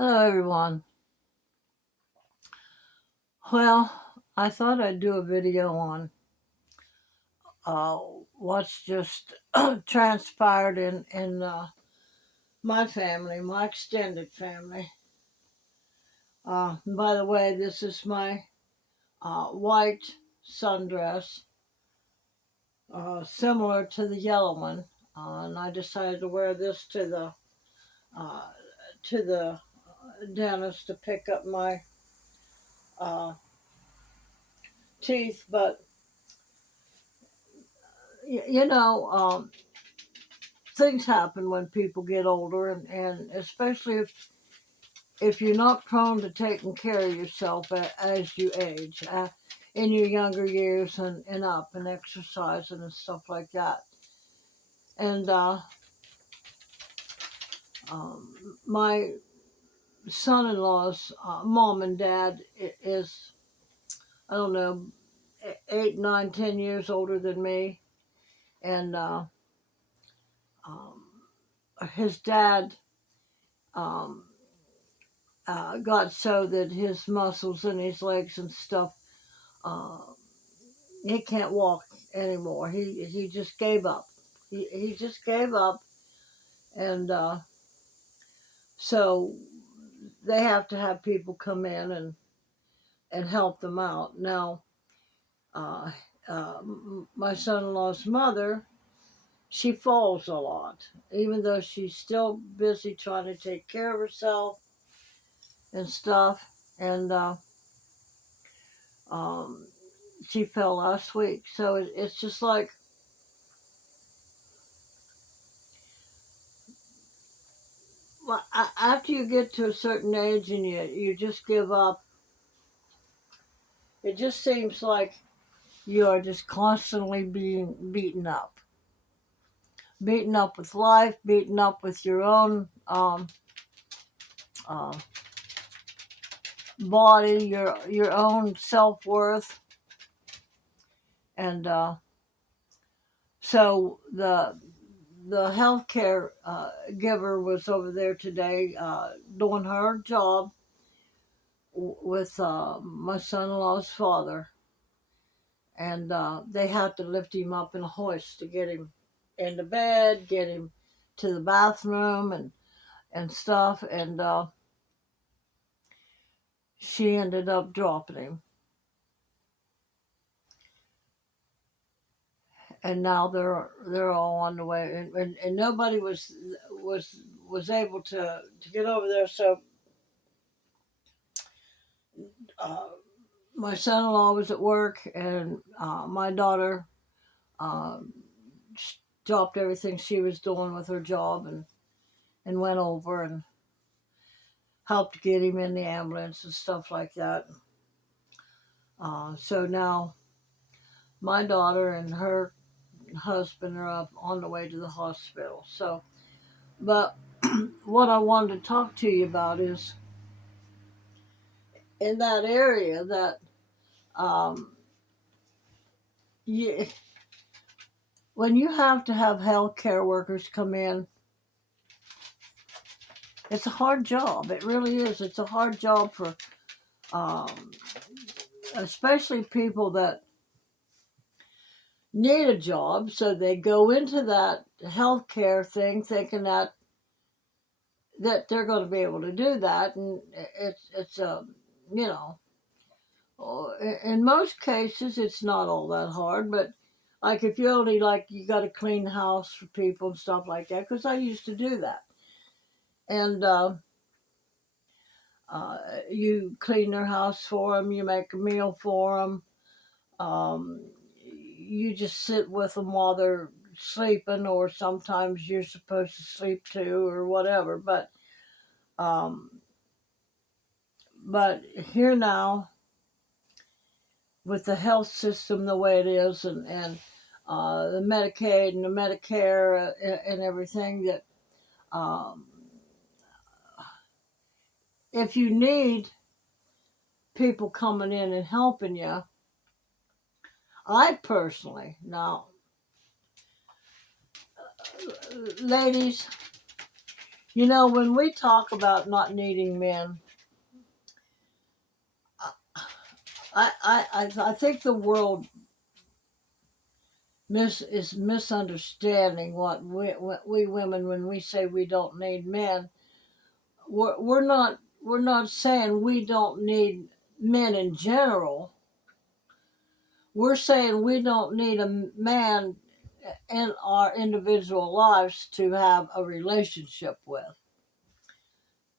Hello, everyone. Well, I thought I'd do a video on uh, what's just transpired in my family, my extended family. By the way, this is my white sundress, similar to the yellow one, and I decided to wear this uh, to the dentist to pick up my uh, teeth. But you know, things happen when people get older, and especially if you're not prone to taking care of yourself as you age, in your younger years and up and exercising and stuff like that. And my son-in-law's mom and dad is, I don't know, 8, 9, 10 years older than me. And um, his dad um, got so that his muscles in his legs and stuff, uh, he can't walk anymore. He just gave up. He just gave up, and so they have to have people come in and help them out. Now, uh, my son-in-law's mother, she falls a lot, even though she's still busy trying to take care of herself and stuff. And um, she fell last week, so it's just like, well, after you get to a certain age and you just give up, it just seems like you are just constantly being beaten up with life, beaten up with your own uh, body, your own self worth, and so the healthcare giver was over there today doing her job with my son-in-law's father, and they had to lift him up in a hoist to get him into bed, get him to the bathroom, and stuff. And she ended up dropping him, and now they're all on the way, and nobody was able to get over there. So uh, my son-in-law was at work, and my daughter um, dropped everything she was doing with her job and went over and helped get him in the ambulance and stuff like that. So now my daughter and her husband are up on the way to the hospital. So, but what I wanted to talk to you about is in that area that um, you, when you have to have healthcare workers come in, it's a hard job. It really is. It's a hard job for um, especially people that need a job. So they go into that healthcare thing thinking that they're going to be able to do that, and it's you know, in most cases it's not all that hard. But like if you only like you got to clean the house for people and stuff like that, because I used to do that, and uh, you clean their house for them, you make a meal for them, um, you just sit with them while they're sleeping, or sometimes you're supposed to sleep too, or whatever. Um, but here now, with the health system the way it is, and the Medicaid and the Medicare and everything, that um, if you need people coming in and helping you, I personally, now, ladies, When we talk about not needing men, I think the world is misunderstanding what we women, when we say we don't need men. We're not saying we don't need men in general. We're saying we don't need a man in our individual lives to have a relationship with.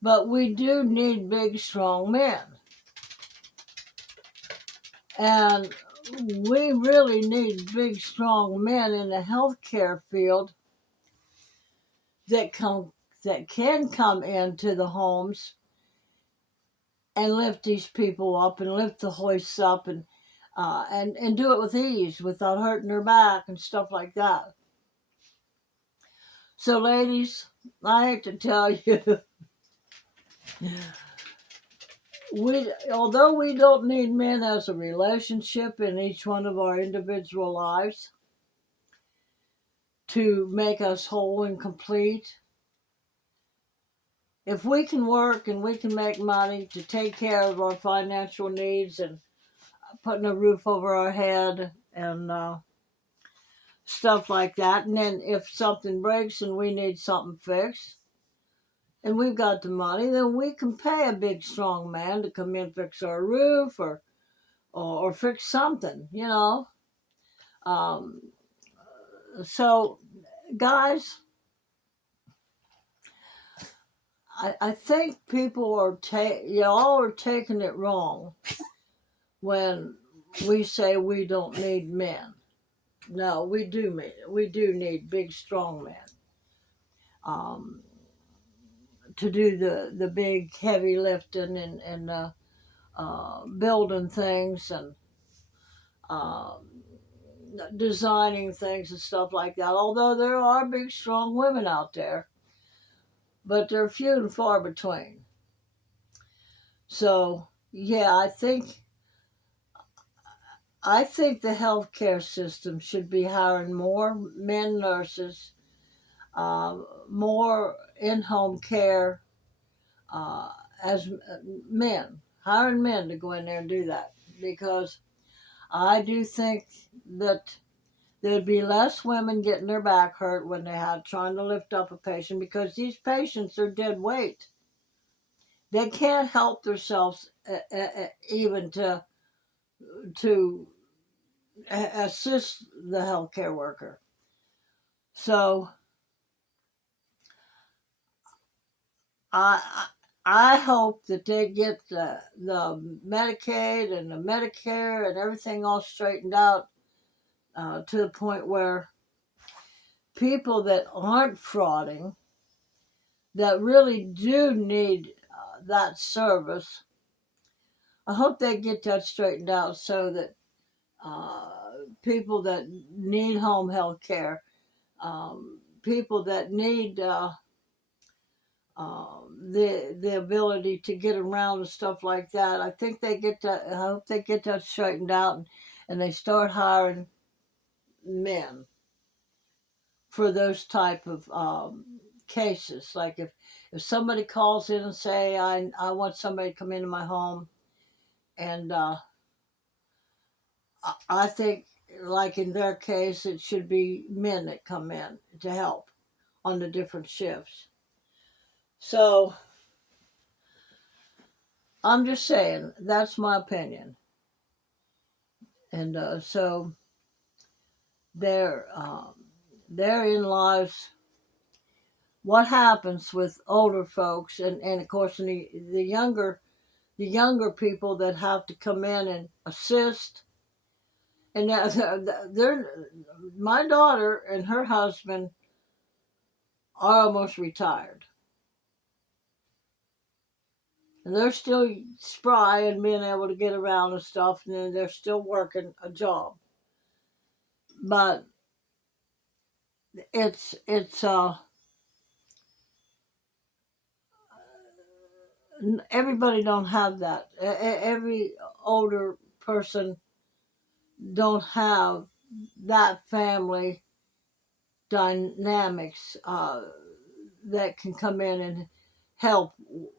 But we do need big, strong men. And we really need big, strong men in the healthcare field that can come into the homes and lift these people up and lift the hoists up and do it with ease without hurting their back and stuff like that. So, ladies, I hate to tell you, although we don't need men as a relationship in each one of our individual lives to make us whole and complete, if we can work and we can make money to take care of our financial needs and putting a roof over our head and stuff like that, and then if something breaks and we need something fixed and we've got the money, then we can pay a big strong man to come in, fix our roof or fix something, um, so guys, I think people are y'all are taking it wrong when we say we don't need men. No, we do need big strong men um, to do the big heavy lifting and building things and um, designing things and stuff like that. Although there are big strong women out there, but they're few and far between. So yeah, I think the healthcare system should be hiring more men nurses, more in-home care uh, as men, hiring men to go in there and do that, because I do think that there'd be less women getting their back hurt when they had trying to lift up a patient, because these patients are dead weight. They can't help themselves even to assist the healthcare worker. So I I hope that they get the Medicaid and the Medicare and everything all straightened out to the point where people that aren't frauding, that really do need that service, I hope they get that straightened out so that uh, people that need home health care, people that need the ability to get around and stuff like that. I think they get that. I hope they get that straightened out, and they start hiring men for those type of cases. Like if somebody calls in and say I want somebody to come into my home, and I think like in their case it should be men that come in to help on the different shifts. So I'm just saying that's my opinion. And so there, therein lies what happens with older folks, and of course the younger people that have to come in and assist. And my daughter and her husband are almost retired, and they're still spry and being able to get around and stuff, and then they're still working a job. But it's everybody don't have that. Every older person don't have that family dynamics that can come in and help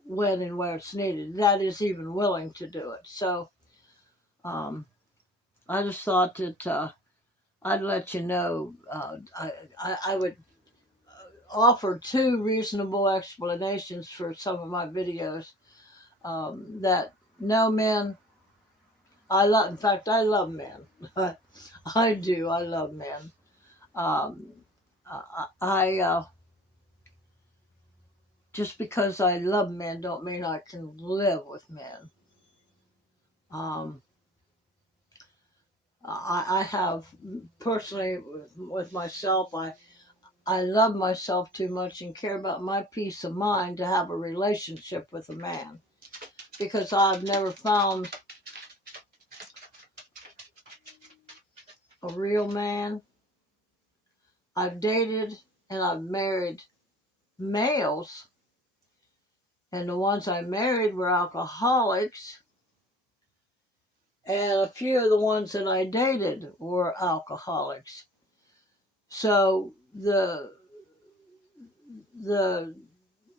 when and where it's needed, that is even willing to do it. So I just thought that I'd let you know. I would offer two reasonable explanations for some of my videos. That no, men, in fact, I love men. I do. I love men. Um, just because I love men don't mean I can live with men. Um, I have personally with myself, I love myself too much and care about my peace of mind to have a relationship with a man, because I've never found a real man. I've dated and I've married males, and the ones I married were alcoholics, and a few of the ones that I dated were alcoholics. So the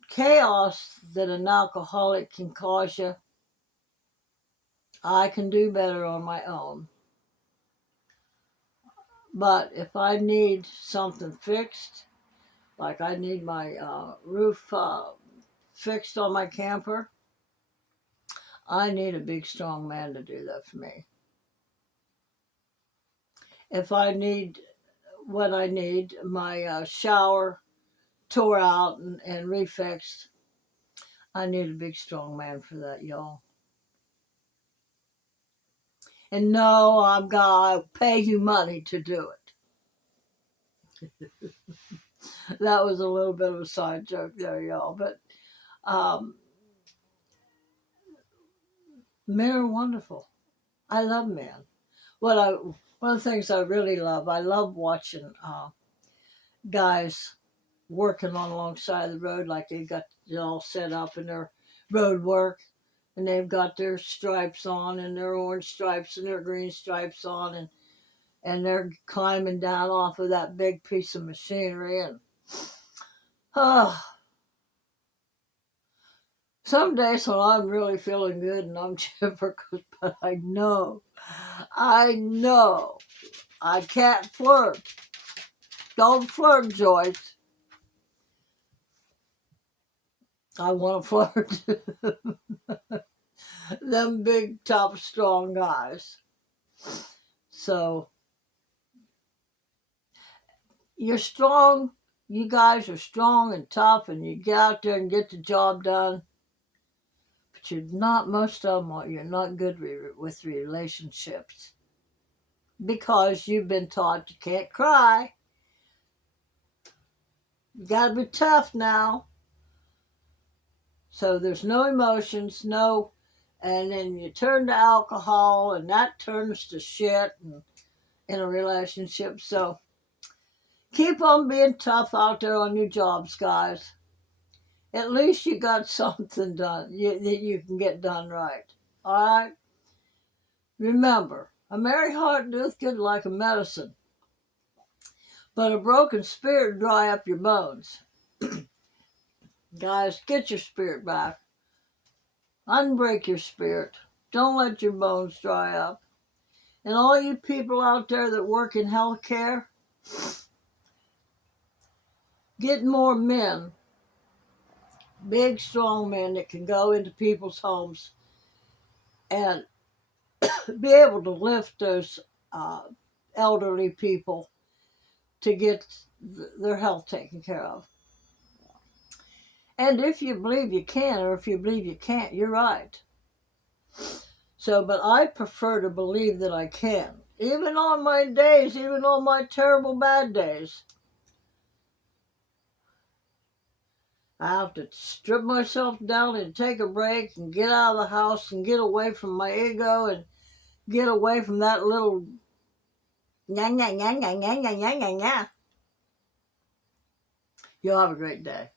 chaos that an alcoholic can cause you, I can do better on my own. But if I need something fixed, like I need my roof fixed on my camper, I need a big, strong man to do that for me. If I need what I need, my shower tore out and refixed, I need a big, strong man for that, y'all. And no, I'm going to pay you money to do it. That was a little bit of a side joke there, y'all. But men are wonderful. I love men. One of the things I really love, I love watching guys working on alongside the road, like they've got it all set up in their road work, and they've got their stripes on and their orange stripes and their green stripes on, and they're climbing down off of that big piece of machinery. And some days when I'm really feeling good and I'm chipper, but I know I can't flirt. Don't flirt, Joyce. I want to flirt. Them big, tough, strong guys. So, you're strong. You guys are strong and tough, and you get out there and get the job done. But you're not, most of them, you're not good with relationships. Because you've been taught you can't cry. You got to be tough now. So there's no emotions, and then you turn to alcohol, and that turns to shit in a relationship. So keep on being tough out there on your jobs, guys. At least you got something done that you can get done right. All right? Remember, a merry heart doeth good like a medicine, but a broken spirit dry up your bones. Guys, get your spirit back. Unbreak your spirit. Don't let your bones dry up. And all you people out there that work in healthcare, get more men, big, strong men that can go into people's homes and be able to lift those elderly people to get their health taken care of. And if you believe you can, or if you believe you can't, you're right. So, but I prefer to believe that I can. Even on my days, even on my terrible bad days, I have to strip myself down and take a break and get out of the house and get away from my ego and get away from that little nya, nya, nya, nya, nya, nya, nya, nya, nya. You'll have a great day.